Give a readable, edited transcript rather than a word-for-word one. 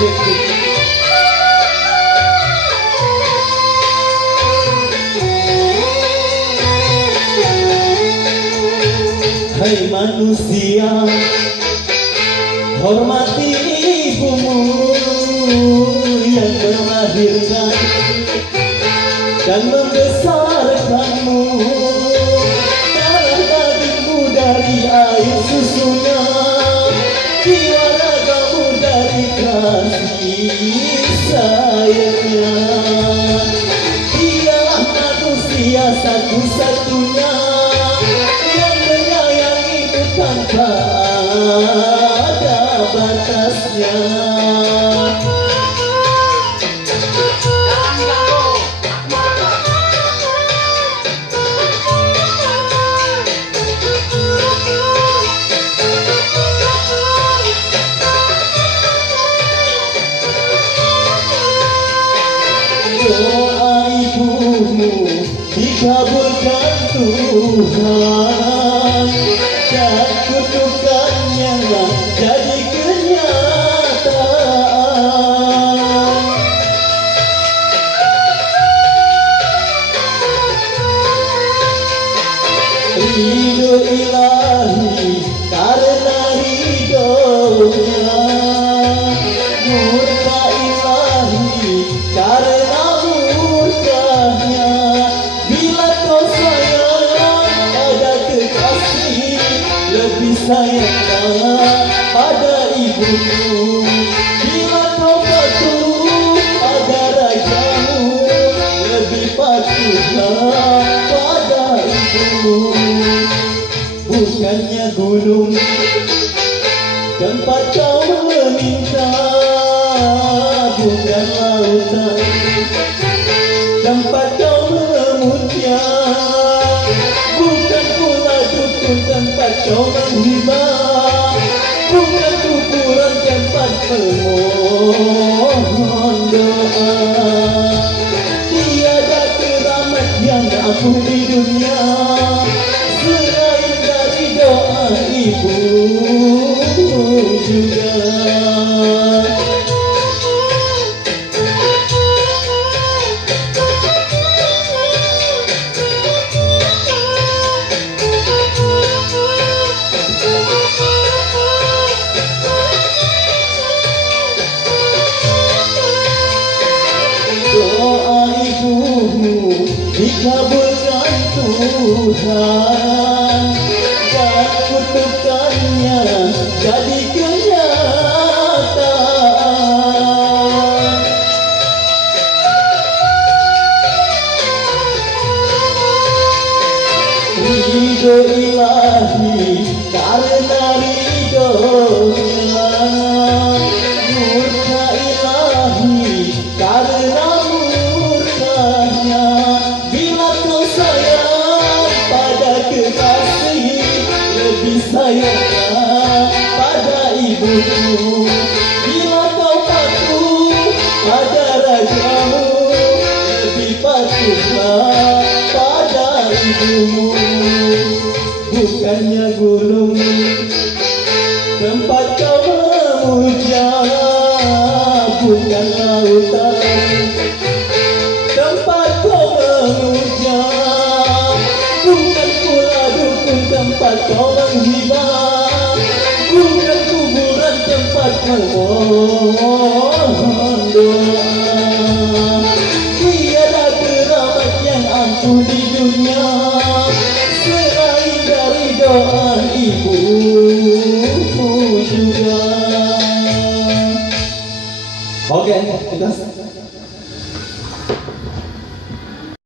Hai manusia, hormati ibumu yang melahirkan dan membesarkanmu. Darah dagingmu dari air susunya, jiwa ragamu dari kasih sayangnya. Dialah manusia satu-satunya yang menyayangimu tanpa ada batasnya. Doa ibumu dikabulkan Tuhan dan kutukannya jadi kenyataan. Ridho ilahi karena ridhonya, murka ilahi karena murkanya. Bila kau sayang pada kekasih, lebih sayanglah pada ibumu. Bila kau patuh pada rajamu, lebih patuhlah pada ibumu. Bukannya gunung tempat kau meminta, bukan lautan tempat kau memuja, bukan pula dukun tempat kau menghibah, bukan kuburan tempat memohon doa. Tiada keramat yang ampuh di dunia selain dari doa ibu juga. Doa ibumu dikabulkan Tuhan dan kutukannya jadi kenyataan. Ridho ilahi karena ridhonya, murka ilahi karena murkanya. Bila kau sayang pada kekasih, lebih sayanglah pada ibumu. Bila kau patuh pada rajamu, lebih patuhlah pada ibumu. Bukannya gunung tempat kau memuja, bukan lautan tempat kau memuja, bukan pula dukun tempat kau menghibah, bukan kuburan tempat memohon doa. Tiada keramat yang ampuh di dunia selain dari doa ibu juga. Oke, kita